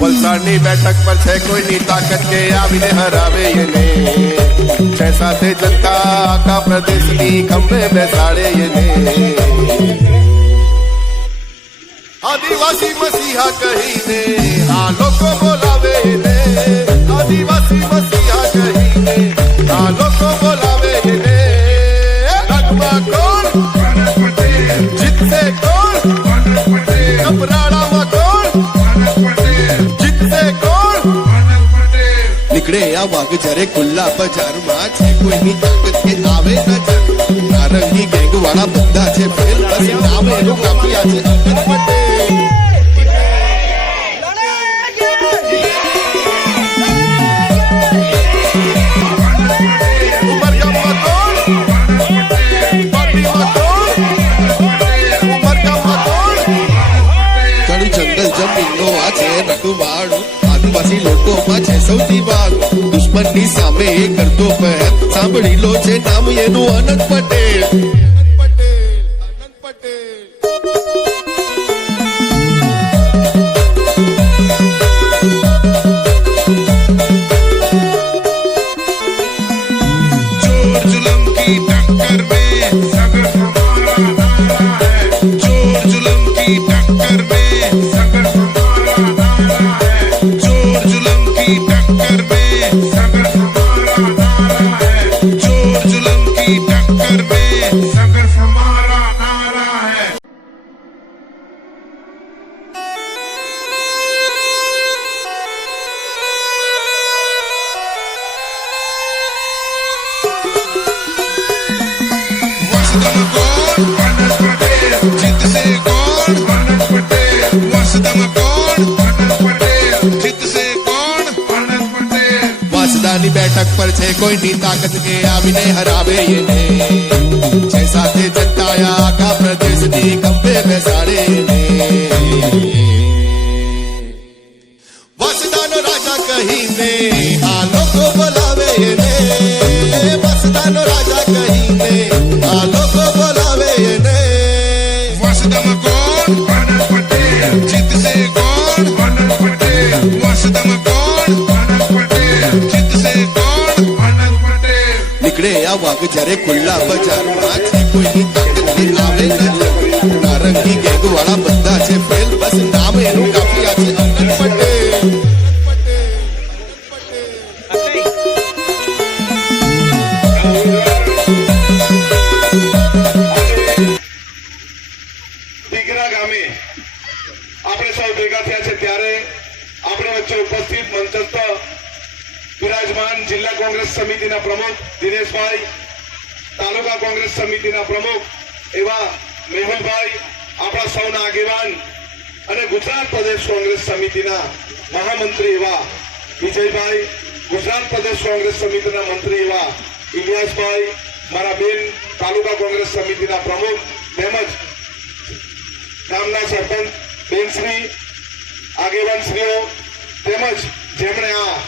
વલસાડની બેઠક પર છે કોઈની તાકાત કે આવીને હરાવે એને, છે સાથે જનતા આખા પ્રદેશની ખંભે બેસાડે એને. આદિવાસી મસીહા કહીને આ લોકો બોલાવે એને, આદિવાસી મસીહા કહીને આ લોકો બોલાવે એને. રગમાં કોણ જીતશે, કોણ કપરાડામાં કોણ જીતશે, કોણ નીકળે આ વાઘ જ્યારે ખુલ્લા બજારમાં, છે કોઈની તાકાત કે આવે નજર. નારંગી ગેંગ વાળા બધા છે ફેલ, બસ નામ એનું કાફિયા છે અંકિત પટેલ. જંગલ જમીનનો આ છે રખવાડું, આદિવાસી લોકોમાં છે સૌથી વાળું. દુશ્મનની સામે એ કરતો પહેર, સાંભળી લો છે નામ એનું અનંત પટેલ. વાંસદાની બેઠક પર છે કોઈની તાકાત કે આવીને હરાવે એને, છે સાથે જનતા આખા પ્રદેશની ખંભે બેસાડે એને. વાંસદાનો રાજા કહીને આ લોકો બોલાવે એને, વાંસદાનો રાજા કહીને આ લોકો બોલાવે એને. વાંસદામાં કોણ જીતશે, કોણ વાંસદામાં કોણ જીતશે, કોણ નીકળે આ વાઘ જ્યારે ખુલ્લા બજારમાં, છે કોઈની તાકાત કે આવે નજર. નારંગી ગેંગ વાળા બધા છે ફેલ, બસ નામ એનું કાફિયા છે અંકિત પટેલ. દીકરા ગામે આપણે સૌ ભેગા થયા છે ત્યારે આપણે વચ્ચે ઉપસ્થિત મંચસ્થ વિરાજમાન જિલ્લા કોંગ્રેસ સમિતિના પ્રમુખ દિનેશભાઈ, તાલુકા કોંગ્રેસ સમિતિના પ્રમુખ એવા મેહુલભાઈ, આપણા સૌના આગેવાન અને ગુજરાત પ્રદેશ કોંગ્રેસ સમિતિના મહામંત્રી એવા વિજયભાઈ, ગુજરાત પ્રદેશ કોંગ્રેસ સમિતિના મંત્રી એવા ઇલિયાસભાઈ, મારા બેન તાલુકા કોંગ્રેસ સમિતિના પ્રમુખ તેમજ ગામના સરપંચ બેનશ્રી, આગેવાનશ્રીઓ તેમજ જેમણે આ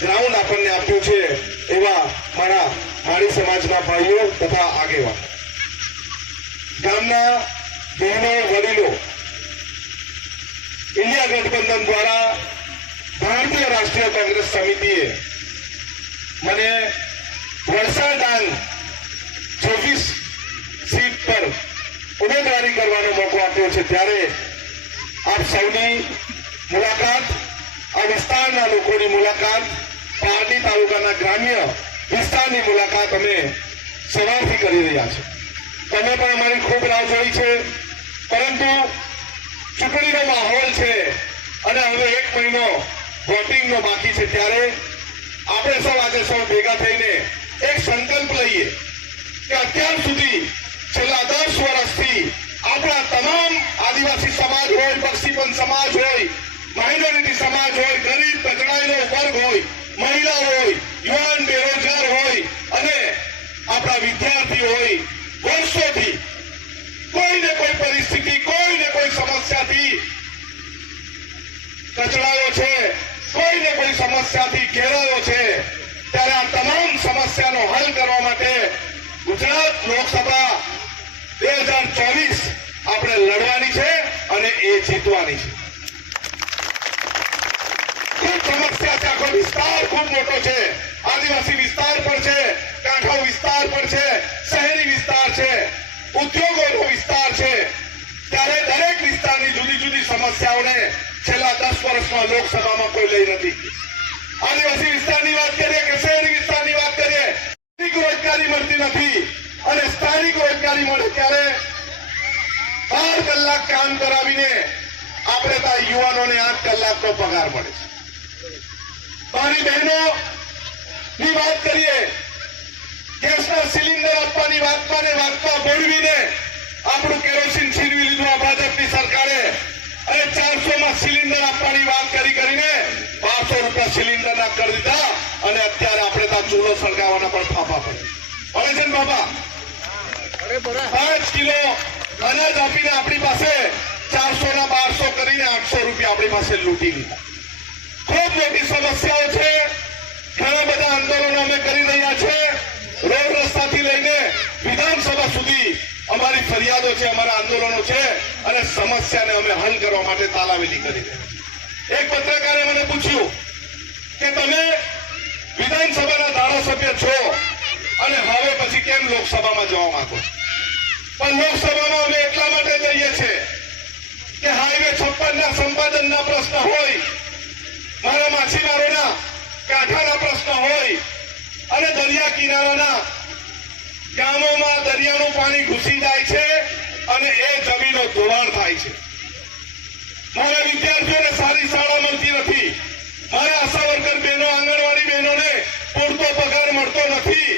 ગ્રાઉન્ડ આપણને આપ્યું છે એવા મારા માળી સમાજના ભાઈઓ તથા આગેવાન, ગામના બહેનો, વડીલો, ઇન્ડિયા ગઠબંધન દ્વારા ભારતીય રાષ્ટ્રીય કોંગ્રેસ સમિતિએ મને વલસાડ ડાંગ 26 સીટ પર ઉમેદવારી કરવાનો મોકો આપ્યો છે ત્યારે આપ સૌની મુલાકાત, આ વિસ્તારના લોકોની મુલાકાત, પારડી તાલુકાના ગ્રામ્ય વિસ્તારની મુલાકાત અમે સવારથી કરી રહ્યા છે. તમે પણ અમારી ખૂબ રાહ જોઈ છે, પરંતુ ચૂંટણીનો માહોલ છે અને હવે 1 મહિનો વોટિંગનો બાકી છે ત્યારે આપણે સૌ આજે સૌ ભેગા થઈને એક સંકલ્પ લઈએ કે અત્યાર સુધી છેલ્લા 10 વર્ષથી આપણા તમામ આદિવાસી સમાજ હોય, બક્ષીપંથ સમાજ હોય, માઇનોરિટી સમાજ હોય, ગરીબ કચડાયેલો વર્ગ હોય, મહિલા હોય, યુવાન બેરોજગાર હોય અને આપણા વિદ્યાર્થી હોય, વર્ષોથી ગુજરાત લોકસભા 2024 આપણે લડવાની છે અને એ જીતવાની છે. ખૂબ સમસ્યા છે, આખો વિસ્તાર ખૂબ મોટો છે, આદિવાસી વિસ્તાર પણ છે, કાંઠો વિસ્તાર પણ છે, શહેરી વિસ્તાર છે, ઉદ્યોગોનો વિસ્તાર છે. ત્યારે દરેક વિસ્તારની જુદી જુદી સમસ્યાઓને છેલ્લા 10 વર્ષમાં લોકસભામાં કોઈ લઈ નથી. આદિવાસી વિસ્તારની વાત કરીએ કે શહેરી વિસ્તારની વાત કરીએ, સ્થાનિક રોજગારી મળતી નથી અને સ્થાનિક રોજગારી મળે ત્યારે 12 કલાક કામ કરાવીને આપણે ત્યાં યુવાનોને 8 કલાકનો પગાર મળે છે. મારી બહેનો ની વાત કરીએ, ગેસના સિલિન્ડર આપવાની વાતમાં બોલવીને આપણું કેરોસીન છીનવી લીધું આ ભાજપની સરકારે અને 400 સિલિન્ડર આપવાની વાત કરીને 1200 રૂપિયા સિલિન્ડરના કરી દીધા અને અત્યારે આપણે ત્યાં ચૂલો સળગાવવાના પણ ફાફા પડે છે ને બાબા. 5 કિલો અનાજ આપીને આપણી પાસે 400 ના 1200 કરીને 800 રૂપિયા આપણી પાસે લૂંટી લીધા. ખૂબ મોટી સમસ્યાઓ છે. ઘણા બધા આંદોલનો અમે કરી રહ્યા છે. રોડ રસ્તાથી લઈને વિધાનસભા સુધી અમારી ફરિયાદો છે, અમારા આંદોલનો છે અને સમસ્યાને અમે હલ કરવા માટે તાલાવેલી કરી રહ્યા છીએ. એક પત્રકારે મને પૂછ્યું કે તમે વિધાનસભાના ધારાસભ્ય છો અને હવે પછી કેમ લોકસભામાં જવા માંગો? પણ લોકસભામાં અમે એટલા માટે જઈએ છીએ કે હાઈવે 56 ના સંપાદનના પ્રશ્ન હોય, મારા માછીમારોના કાંઠાના પ્રશ્ન હોય અને દરિયા કિનારાના ગામોમાં દરિયાનું પાણી ઘૂસી જાય છે અને એ જમીનો ધોવાણ થાય છે. મારા વિદ્યાર્થીઓને સારી શાળા મળતી નથી, મારા આશા વર્કર બહેનો, આંગણવાડી બહેનોને પૂરતો પગાર મળતો નથી,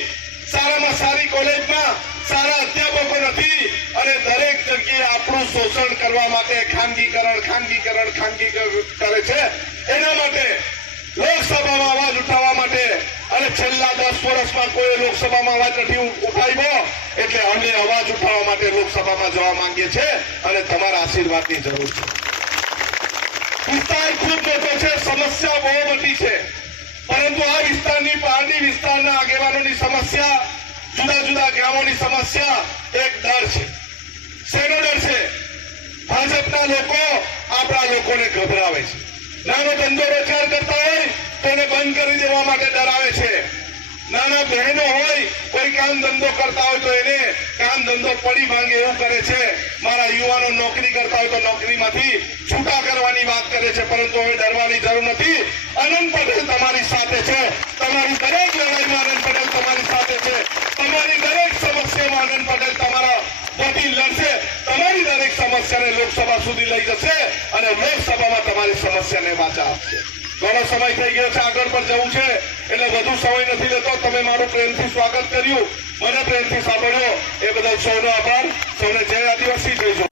સારામાં સારી કોલેજમાં સારા અધ્યાપકો નથી અને દરેક જગ્યાએ આપણું શોષણ કરવા માટે ખાનગીકરણ કરે છે. એના માટે લોકસભામાં અવાજ ઉઠાવવા માટે અને છેલ્લા 10 વર્ષમાં કોઈ લોકસભામાં અવાજ નથી ઉઠાવ્યો એટલે અમે અવાજ ઉઠાવવા માટે લોકસભામાં જવા માંગીએ છીએ અને તમારા આશીર્વાદની જરૂર છે. વિસ્તાર ખૂબ મોટો છે, સમસ્યા બહુ મોટી છે, પરંતુ આ વિસ્તારની પારડી વિસ્તારના આગેવાનોની સમસ્યા, જુદા જુદા ગામોની સમસ્યા એક ડર છે. શેનો ડર છે? ભાજપના લોકો આપણા લોકોને ગભરાવે છે. નાનો ધંધો રોજગાર કરતા હોય તો એને બંધ કરી દેવા માટે ડરાવે છે. નાના બહેનો હોય કોઈ કામ ધંધો કરતા હોય તો એને કામ ધંધો પડી ભાંગે એવું કરે છે. મારા યુવાનો નોકરી કરતા હોય તો નોકરીમાંથી છૂટા કરવાની વાત કરે છે, પરંતુ હવે ડરવાની જરૂર નથી. આનંદ પટેલ તમારી સાથે છે. તમારી દરેક લડાઈમાં આનંદ પટેલ તમારી સાથે છે. તમારી દરેક સમસ્યામાં આનંદ પટેલ તમારા વતી લડશે. તમારી દરેક સમસ્યાને લોકસભા સુધી લઈ જશે અને લોકસભામાં તમારી સમસ્યાને વાચા આપશે. ઘણો સમય થઈ ગયો છે, આગળ પર જવું છે એટલે વધુ સમય નથી લેતો. તમે મારું પ્રેમથી સ્વાગત કર્યું, મને પ્રેમથી સાંભળ્યો એ બદલ સૌનો આભાર. સૌને જય આદિવાસી, જય